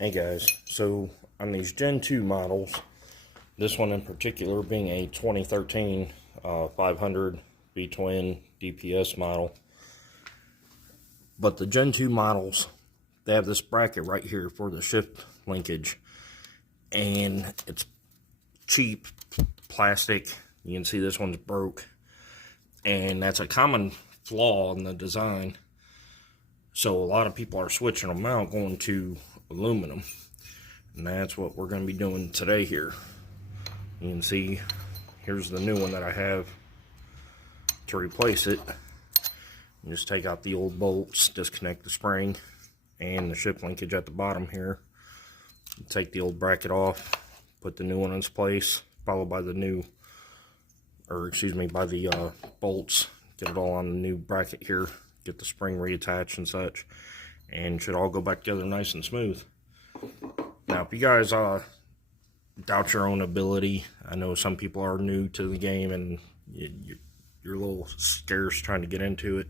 Hey guys, so on these Gen 2 models, this one in particular being a 2013 500 V-twin DPS model, but the Gen 2 models, they have this bracket right here for the shift linkage, and it's cheap plastic. You can see this one's broke, and that's a common flaw in the design. So a lot of people are switching them out, going to aluminum, and that's what we're going to be doing today here. You can see here's the new one that I have to replace it. You just take out the old bolts, disconnect the spring and the shift linkage at the bottom here, take the old bracket off, put the new one in its place, followed by the by the bolts, get it all on the new bracket here, get the spring reattached and such, and should all go back together nice and smooth. Now, if you guys doubt your own ability, I know some people are new to the game and you're a little scarce trying to get into it.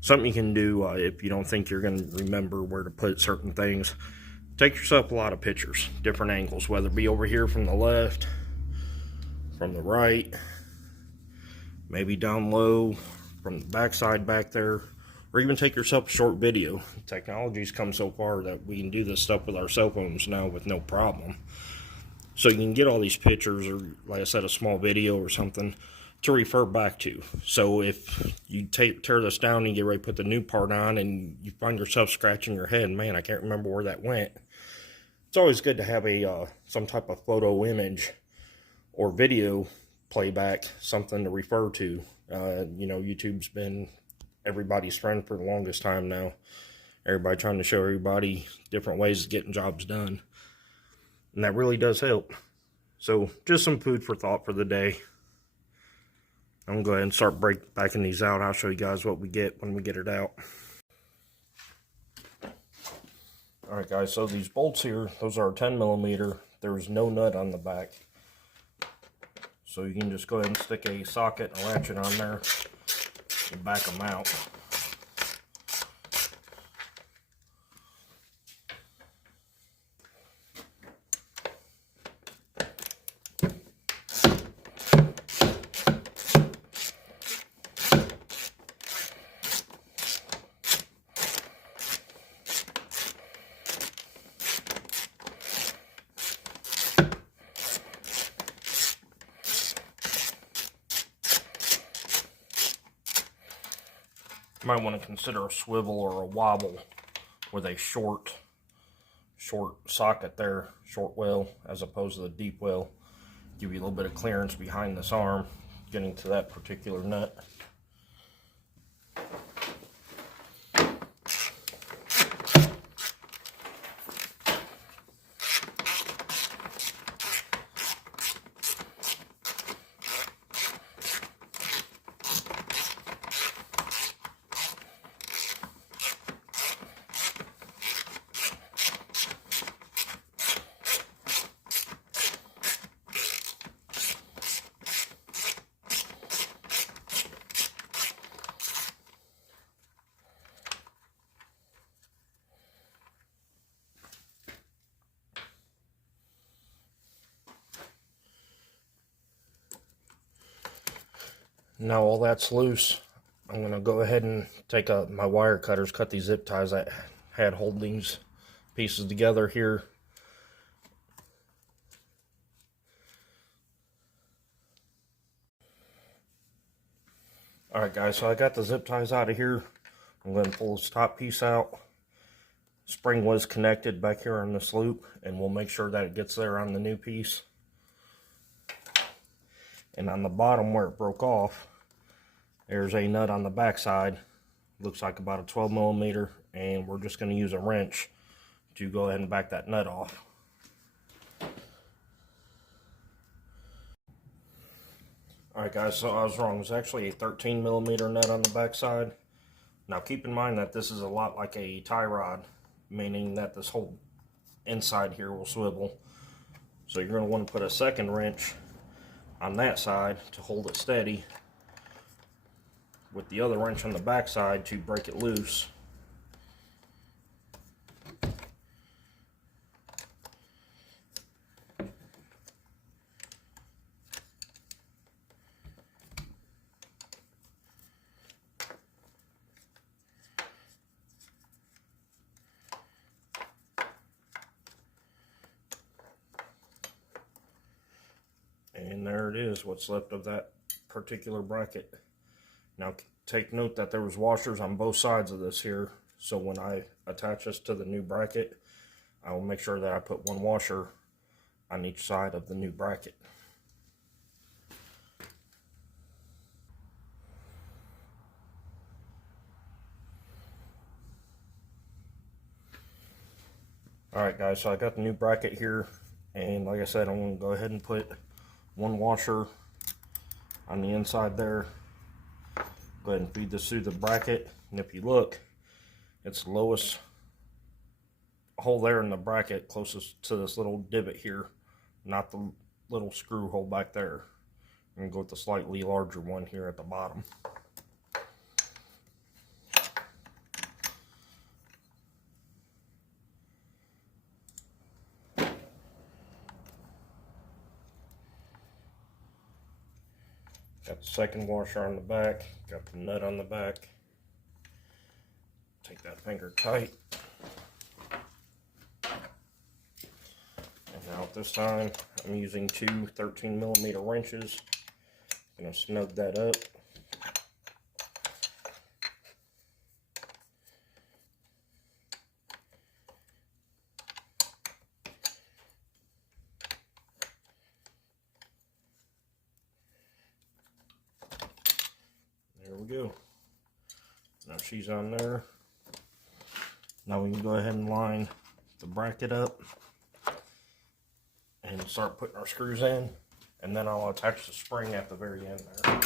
Something you can do if you don't think you're going to remember where to put certain things, take yourself a lot of pictures, different angles, whether it be over here from the left, from the right, maybe down low, from the backside back there, or even take yourself a short video. Technology's come so far that we can do this stuff with our cell phones now with no problem. So you can get all these pictures, or like I said, a small video or something to refer back to. So if you tear this down and you get ready to put the new part on and you find yourself scratching your head, man, I can't remember where that went. It's always good to have a some type of photo image or video playback, something to refer to. You know, YouTube's been everybody's friend for the longest time now. Everybody trying to show everybody different ways of getting jobs done, and that really does help. So just some food for thought for the day. I'm gonna go ahead and start backing these out. I'll show you guys what we get when we get it out. Alright guys, so these bolts here, those are 10mm. There's no nut on the back, so you can just go ahead and stick a socket and a ratchet on there and back them out. You might want to consider a swivel or a wobble with a short socket there, short well, as opposed to the deep well. Give you a little bit of clearance behind this arm, getting to that particular nut. Now all that's loose, I'm going to go ahead and take my wire cutters, cut these zip ties that had hold these pieces together here. Alright guys, so I got the zip ties out of here. I'm going to pull this top piece out. Spring was connected back here on this loop, and we'll make sure that it gets there on the new piece. And on the bottom where it broke off, there's a nut on the back side. Looks like about a 12mm, and we're just going to use a wrench to go ahead and back that nut off. Alright guys, so I was wrong. It's actually a 13mm nut on the back side. Now keep in mind that this is a lot like a tie rod, meaning that this whole inside here will swivel. So you're going to want to put a second wrench on that side to hold it steady, with the other wrench on the back side to break it loose. And there it is, what's left of that particular bracket. Now take note that there was washers on both sides of this here, so when I attach this to the new bracket, I will make sure that I put one washer on each side of the new bracket. Alright guys, so I got the new bracket here, and like I said, I'm going to go ahead and put one washer on the inside there. Go ahead and feed this through the bracket, and if you look, it's the lowest hole there in the bracket closest to this little divot here, not the little screw hole back there. I'm going to go with the slightly larger one here at the bottom. Got the second washer on the back, got the nut on the back. Take that finger tight. And now at this time, I'm using two 13mm wrenches. I'm going to snug that up. There we go. Now she's on there. Now we can go ahead and line the bracket up and start putting our screws in, and then I'll attach the spring at the very end there.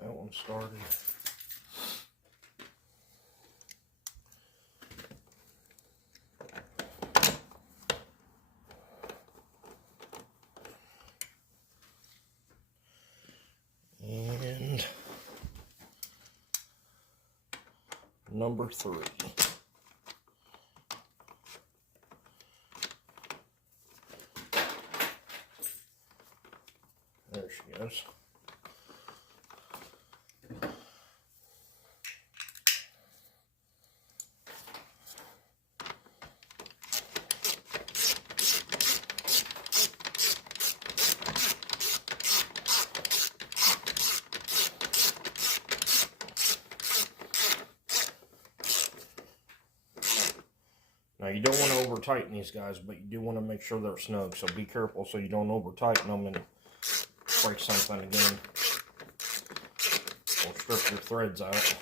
That one started. And number 3. There she goes. Now you don't want to over tighten these guys, but you do want to make sure they're snug, so be careful so you don't over tighten them and break something again, or strip your threads out.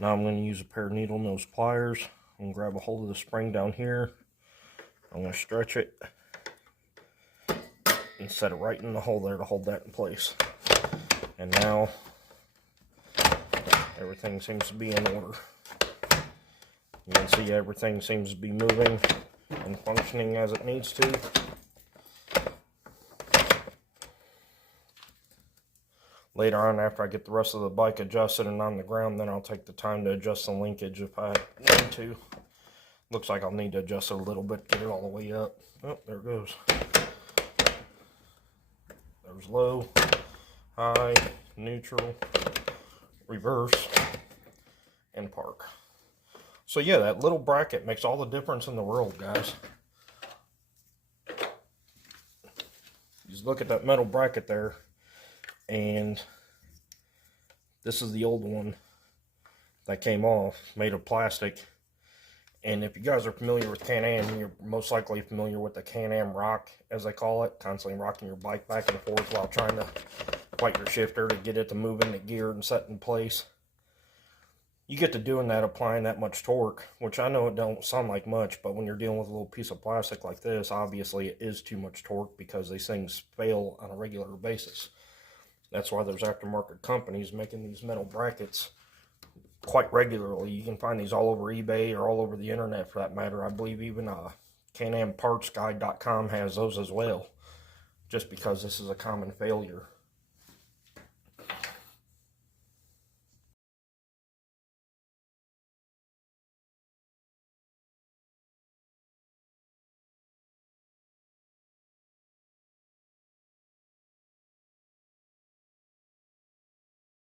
Now I'm going to use a pair of needle nose pliers. I'm going to grab a hold of the spring down here. I'm going to stretch it and set it right in the hole there to hold that in place. And now everything seems to be in order. You can see everything seems to be moving and functioning as it needs to. Later on, after I get the rest of the bike adjusted and on the ground, then I'll take the time to adjust the linkage if I need to. Looks like I'll need to adjust it a little bit, get it all the way up. Oh, there it goes. There's low, high, neutral, reverse, and park. So yeah, that little bracket makes all the difference in the world, guys. Just look at that metal bracket there. And this is the old one that came off, made of plastic. And if you guys are familiar with CanAm, you're most likely familiar with the CanAm rock, as they call it, constantly rocking your bike back and forth while trying to fight your shifter to get it to move into gear and set in place. You get to doing that, applying that much torque, which I know it don't sound like much, but when you're dealing with a little piece of plastic like this, obviously it is too much torque because these things fail on a regular basis. That's why there's aftermarket companies making these metal brackets quite regularly. You can find these all over eBay or all over the internet for that matter. I believe even CanAm partsguide.com has those as well, just because this is a common failure.